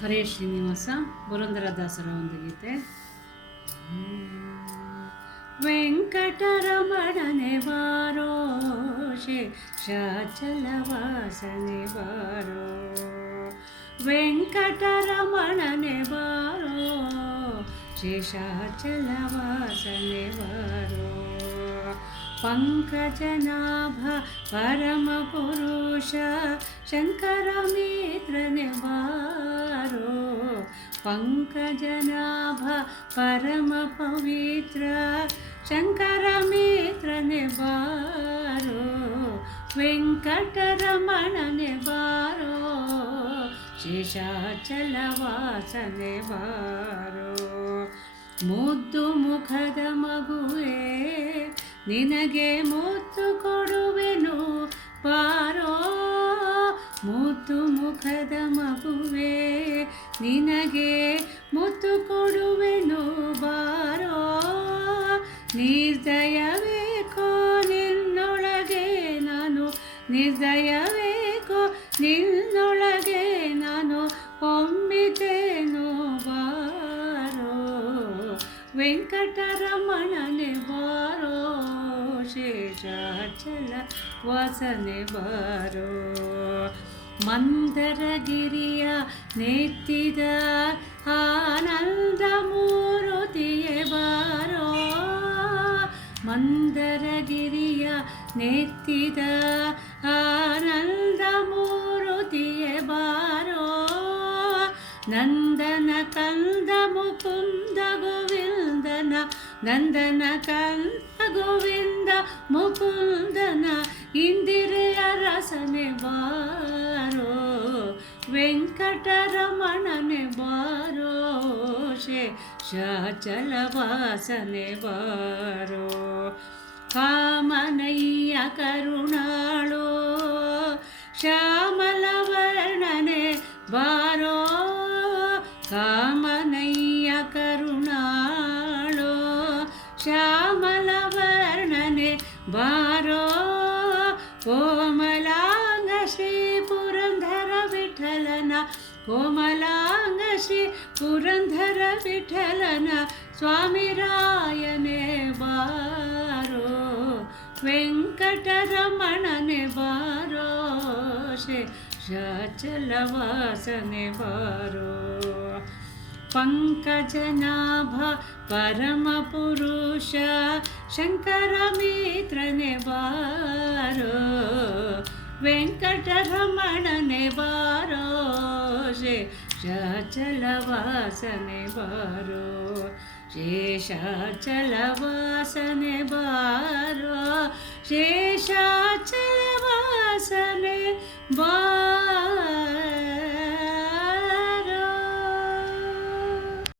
ಹರೇ ಶ್ರೀನಿವಾಸ ಪುರಂದರದಾಸರ ಒಂದು ಗೀತೆ. ವೆಂಕಟರಮಣನೆ ಬಾರೋ ಶೇಷಾಚಲವಾಸನೆ ಬಾರೋ, ವೆಂಕಟರಮಣನೆ ಬಾರೋ ಶೇಷಾಚಲವಾಸನೆ ಬಾರೋ, ಪಂಕಜನಾಭ ಪರಮ ಪುರುಷ ಶಂಕರ ಮಿತ್ರನೆ ಬಾರೋ, ಪಂಕಜನಾಭ ಪರಮ ಪವಿತ್ರ ಶಂಕರ ಮಿತ್ರನೆ ಬಾರೋ, ವೆಂಕಟರಮಣನೆ ಬಾರೋ ಶೇಷಾಚಲವಾಸನೆ ಬಾರೋ. ಮುದ್ದು ಮುಖದ ಮಗುವೆ ನಿನಗೆ ಮುತ್ತು ಕೊಡುವೆನು ಬಾರೋ, ಮುದ್ದು ಮುಖದ ಮಗುವೆ ನಿನಗೆ ಮುತ್ತು ಕೊಡುವೆನು ಬಾರೋ, ನಿರ್ದಯವೇಕೋ ನಿನ್ನೊಳಗೆ ನಾನು, ನಿರ್ದಯವೇಕೋ ನಿನ್ನೊಳಗೆ ನಾನು ಹೊಮ್ಮಿದ್ದೇನು ಬಾರೋ, ವೆಂಕಟರಮಣನೆ ಬಾರೋ ಶೇಷಾಚಲ ವಾಸನೆ ಬಾರೋ. ಮಂದರಗಿರಿಯ ನೆತ್ತಿದ ಆನಂದ ಮೂರುತಿಯೇ ಬಾರೋ, ಮಂದರಗಿರಿಯ ನೆತ್ತಿದ ಆನಂದ ಮೂರುತಿಯೇ ಬಾರೋ, ನಂದನ ಕಂದ ಮುಕುಂದ ಗೋವಿಂದನ, ನಂದನ ಕಂದ ಗೋವಿಂದ ಮುಕುಂದನ ಇಂದಿರೆಯ ರಸನೆ ಬಾರೋ, ವೆಂಕಟರಮಣನೆ ಬಾರೋ ಶೇಷಾಚಲವಾಸನೆ ಬಾರೋ. ಕಾಮನಯ್ಯ ಕರುಣಾಳೋ ಶ್ಯಾಮಲ ವರ್ಣನೆ ಬಾರೋ, ಕಾಮನಯ್ಯ ಕರುಣಾಳೋ ಶ್ಯಾಮಲ ವರ್ಣನೆ ಬಾರೋ, ಕೋಮಲಾಂಗ ಶ್ರೀ ಪುರಂದರ ವಿಠಲನ, ಕೋಮಲಾಂಗ ಶ್ರೀ ಪುರಂದರ ವಿಠಲನ ಸ್ವಾಮಿ ರಾಯನೆ ಬಾರೋ, ವೆಂಕಟರಮಣನೆ ಬಾರೋ ಶೇಷಾಚಲವಾಸನೆ ಬಾರೋ. ಪಂಕಜನಾಭ ಪರಮ ಪುರುಷ ಶಂಕರ ಮಿತ್ರನೆ ಬಾರೋ, ವೆಂಕಟರಮಣನೆ ಬಾರೋ ಶೇಷಾಚಲವಾಸನೆ ಬಾರೋ, ಶೇಷಾಚಲವಾಸನೆ ಬಾರೋ